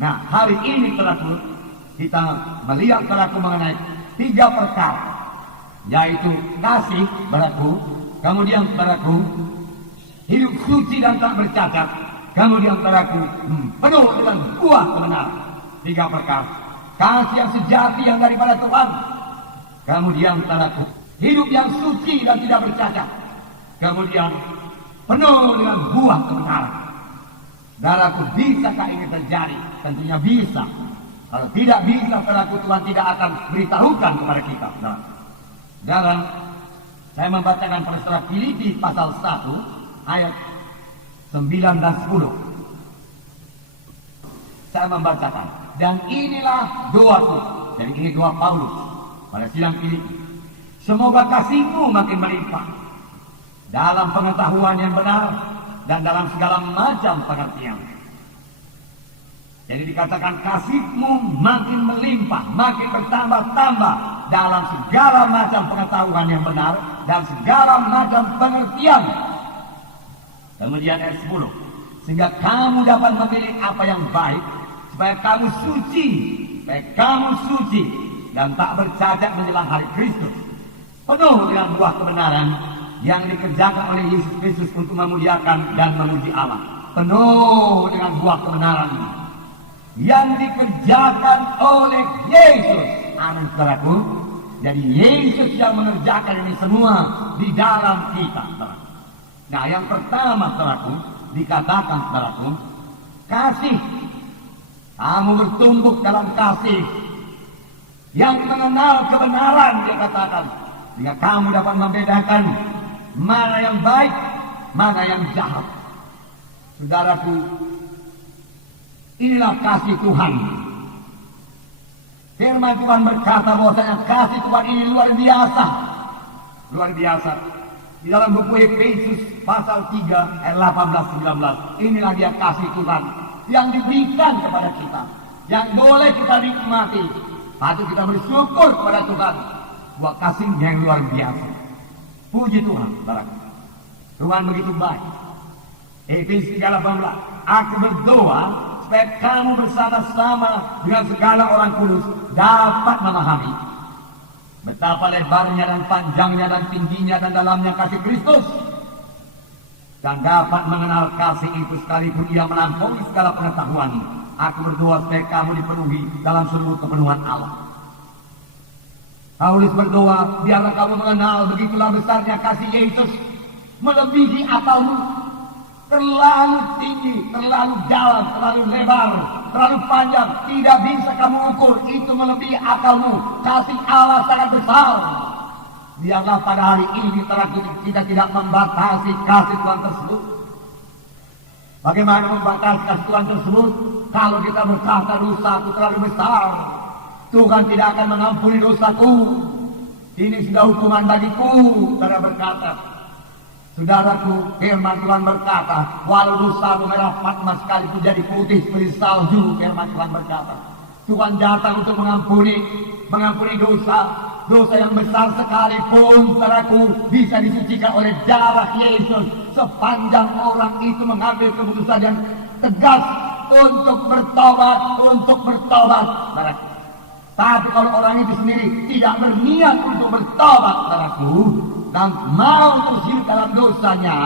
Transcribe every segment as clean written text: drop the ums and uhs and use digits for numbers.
Nah, hari ini saudaraku, kita melihat saudaraku mengenai 3 perkara, yaitu kasih saudaraku, kemudian saudaraku hidup suci dan tak bercacat, kemudian saudaraku penuh dengan buah kebenaran. 3 perkara. Kasih yang sejati yang daripada Tuhan, kemudian saudaraku hidup yang suci dan tidak bercacat, kemudian penuh dengan buah kebenaran. Saudaraku, bisakah ini terjadi? Tentunya bisa. Kalau tidak bisa, saudaraku, Tuhan tidak akan beritahukan kepada kita. Dan saya membacakan pada surat Filipi pasal 1 ayat 9 dan 10. Saya membacakan, dan inilah doaku. Jadi ini doa Paulus pada sidang Filipi. Semoga kasihmu makin melimpah dalam pengetahuan yang benar dan dalam segala macam pengertian. Jadi dikatakan kasihmu makin melimpah, makin bertambah-tambah dalam segala macam pengetahuan yang benar dan segala macam pengertian. Kemudian ayat 10, sehingga kamu dapat memilih apa yang baik, supaya kamu suci dan tak bercacat menjelang hari Kristus, penuh dengan buah kebenaran yang dikerjakan oleh Yesus Kristus untuk memuliakan dan memuji Allah. Penuh dengan buah kebenaran yang dikerjakan oleh Yesus. Amin, saudaraku. Jadi Yesus yang mengerjakan ini semua di dalam kita, saudaraku. Nah, yang pertama, saudaraku, dikatakan, saudaraku, kasih. Kamu bertumbuh dalam kasih yang mengenal kebenaran, dia katakan, sehingga kamu dapat membedakan mana yang baik, mana yang jahat. Saudaraku, inilah kasih Tuhan. Firman Tuhan berkata bahwasanya kasih Tuhan ini luar biasa. Luar biasa. Di dalam buku Efesus pasal 3 ayat 18-19. Inilah dia kasih Tuhan yang diberikan kepada kita, yang boleh kita nikmati. Patut kita bersyukur kepada Tuhan buat kasih-Nya yang luar biasa. Puji Tuhan, saudaraku. Tuhan begitu baik. Efesus 3:18. Aku berdoa supaya kamu bersama-sama dengan segala orang kudus dapat memahami betapa lebarnya dan panjangnya dan tingginya dan dalamnya kasih Kristus, dan dapat mengenal kasih itu sekalipun ia melampaui segala pengetahuan. Aku berdoa supaya kamu dipenuhi dalam seluruh kepenuhan Allah. Paulus berdoa, biarlah kamu mengenal begitulah besarnya kasih Yesus, melebihi akalmu. Terlalu tinggi, terlalu dalam, terlalu lebar, terlalu panjang, tidak bisa kamu ukur. Itu melebihi akalmu. Kasih Allah sangat besar. Biarlah pada hari ini kita tidak membatasi kasih Tuhan tersebut. Bagaimana membatasi kasih Tuhan tersebut? Kalau kita berkata dosaku terlalu besar, Tuhan tidak akan mengampuni dosaku. Ini sudah hukuman bagiku. Saudara berkata, saudaraku, firman Tuhan berkata, walau dosamu merah emas sekalipun jadi putih seperti salju, firman Tuhan berkata, Tuhan datang untuk mengampuni dosa yang besar sekalipun, saudaraku, bisa disucikan oleh darah Yesus. Sepanjang orang itu mengambil keputusan yang tegas untuk bertobat, saudaraku. Tapi kalau orang itu sendiri tidak berniat untuk bertobat, saudaraku, dan mau terus hidup dalam dosanya,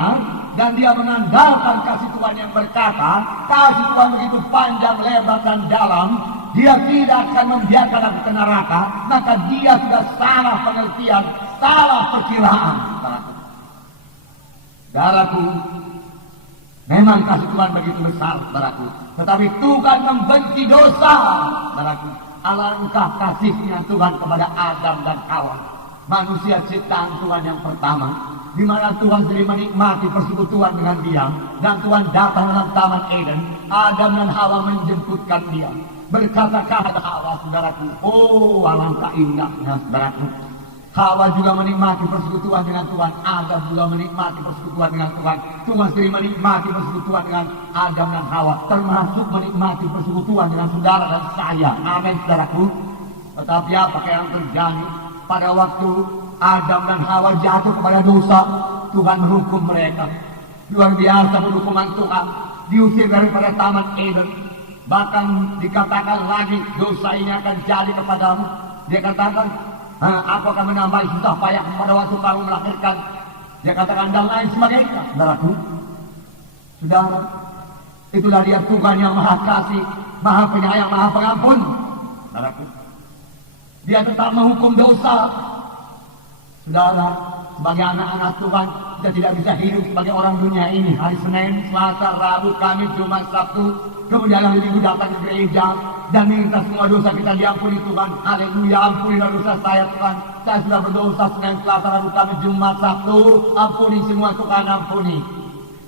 dan dia mengandalkan kasih Tuhan yang berkata, kasih Tuhan begitu panjang, lebar, dan dalam, dia tidak akan membiarkan aku ke neraka, maka dia sudah salah pengertian, salah perkiraan. Saudaraku, memang kasih Tuhan begitu besar, saudaraku, tetapi Tuhan membenci dosa, saudaraku. Alangkah kasihnya Tuhan kepada Adam dan Hawa, manusia ciptaan Tuhan yang pertama, di mana Tuhan sendiri menikmati persekutuan dengan dia, dan Tuhan datang dalam Taman Eden. Adam dan Hawa menjemputkan dia, berkata kepada Hawa, saudaraku, oh alangkah indahnya, saudaraku. Hawa juga menikmati persekutuan dengan Tuhan, Adam juga menikmati persekutuan dengan Tuhan. Tuhan sendiri menikmati persekutuan dengan Adam dan Hawa, termasuk menikmati persekutuan dengan saudara dan saya. Amin, saudaraku. Tetapi apa yang terjadi? Pada waktu Adam dan Hawa jatuh kepada dosa, Tuhan menghukum mereka. Luar biasa hukuman Tuhan. Diusir daripada Taman Eden. Bahkan dikatakan lagi dosa ini akan jadi kepadamu. Dia katakan, aku akan menambahi susah payah pada waktu kamu melahirkan. Dia katakan dan lain sebagainya. Saudaraku, saudara, itulah dia Tuhan yang maha kasih, maha penyayang, maha pengampun. Saudaraku, dia tetap menghukum dosa. Saudara, sebagai anak-anak Tuhan, kita tidak bisa hidup sebagai orang dunia ini. Hari Senin, Selasa, Rabu, Kamis, Jumat, Sabtu, kemudian hari Minggu datang ke gereja dan minta semua dosa kita diampuni Tuhan. Haleluya, ampunilah dosa saya Tuhan. Saya sudah berdosa Senin, Selasa, Rabu, Kamis, Jumat, Sabtu. Ampuni semua Tuhan, ampuni.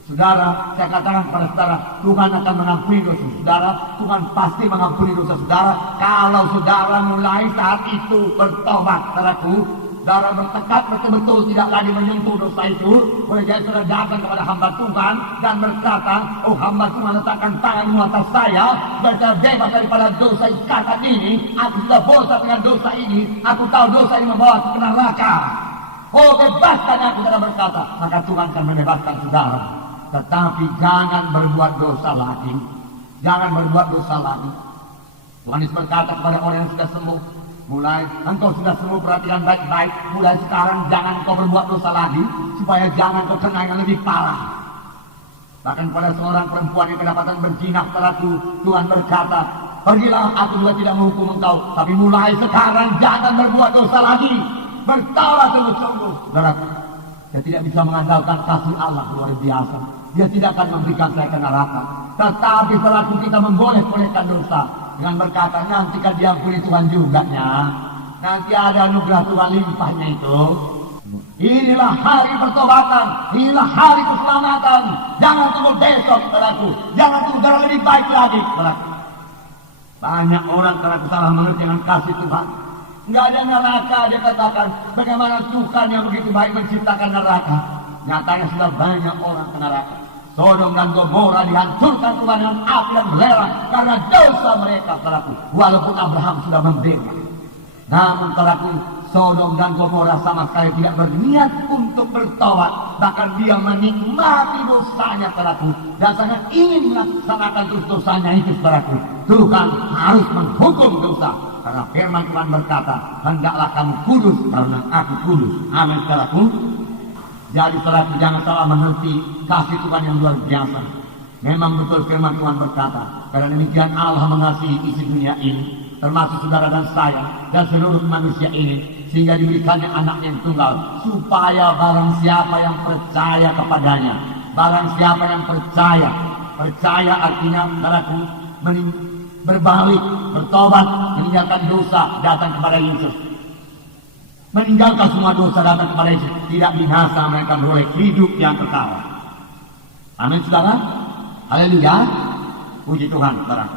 Saudara, saya katakan kepada saudara, Tuhan akan mengampuni dosa saudara. Tuhan pasti mengampuni dosa saudara kalau saudara mulai saat itu bertobat. Saudaraku, saudara bertekad betul-betul tidak lagi menyentuh dosa itu. Boleh jadi saudara datang kepada hamba Tuhan dan berkata, oh hamba Tuhan letakkan tanganmu atas saya, saya bebas daripada dosa ikatan ini. Aku sudah bosan dengan dosa ini. Aku tahu dosa ini membawa ke neraka. Oh bebaskan aku, saudara berkata. Maka Tuhan akan membebaskan saudara. Tetapi jangan berbuat dosa lagi. Jangan berbuat dosa lagi. Tuhan Yesus berkata kepada orang yang sudah sembuh, mulai engkau sudah sembuh, perhatikan baik-baik. Mulai sekarang jangan engkau berbuat dosa lagi, supaya jangan kau kena yang lebih parah. Bahkan pada seorang perempuan yang kedapatan berzina, saudaraku, Tuhan berkata, pergilah, aku juga tidak menghukum engkau, tapi mulai sekarang jangan berbuat dosa lagi. Bertaubat sungguh-sungguh. Saudaraku, saya tidak bisa mengandalkan kasih Allah luar biasa. Dia tidak akan memberikan saya ke neraka. Tetapi selaku kita memboleh-bolehkan dosa dengan berkata, nantikan diampuni Tuhan juga ya. Nanti ada anugerah Tuhan limpahnya itu. Inilah hari pertobatan, inilah hari keselamatan. Jangan tunggu besok, saudaraku. Jangan tunggu lebih baik lagi, saudaraku. Banyak orang saudaraku salah mengerti dengan kasih Tuhan. Nggak ada neraka, dia katakan. Bagaimana Tuhan yang begitu baik menciptakan neraka? Nyatanya sudah banyak orang ke neraka. Sodom dan Gomora dihancurkan Tuhan dengan api dan belerang karena dosa mereka, saudaraku. Walaupun Abraham sudah membela. Namun saudaraku, Sodom dan Gomora sama sekali tidak berniat untuk bertobat. Bahkan dia menikmati dosanya, saudaraku. Dan sangat ingin melaksanakan terus dosanya itu, saudaraku. Tuhan harus menghukum dosa. Karena firman Tuhan berkata, hendaklah kamu kudus karena aku kudus. Amin, saudaraku. Jadi saudaraku, jangan salah mengerti kasih Tuhan yang luar biasa. Memang betul firman Tuhan berkata, karena demikian Allah mengasihi isi dunia ini, termasuk saudara dan saya dan seluruh manusia ini, sehingga diberikannya anak yang tunggal, supaya barang siapa yang percaya kepadanya, barang siapa yang percaya artinya saudaraku, berbalik, bertobat, meninggalkan dosa, datang kepada Yesus. Meninggalkan semua dosa, datang kepada Yesus, tidak binasa, mereka beroleh hidup yang kekal. Amin, saudara. Haleluya. Puji Tuhan, saudara.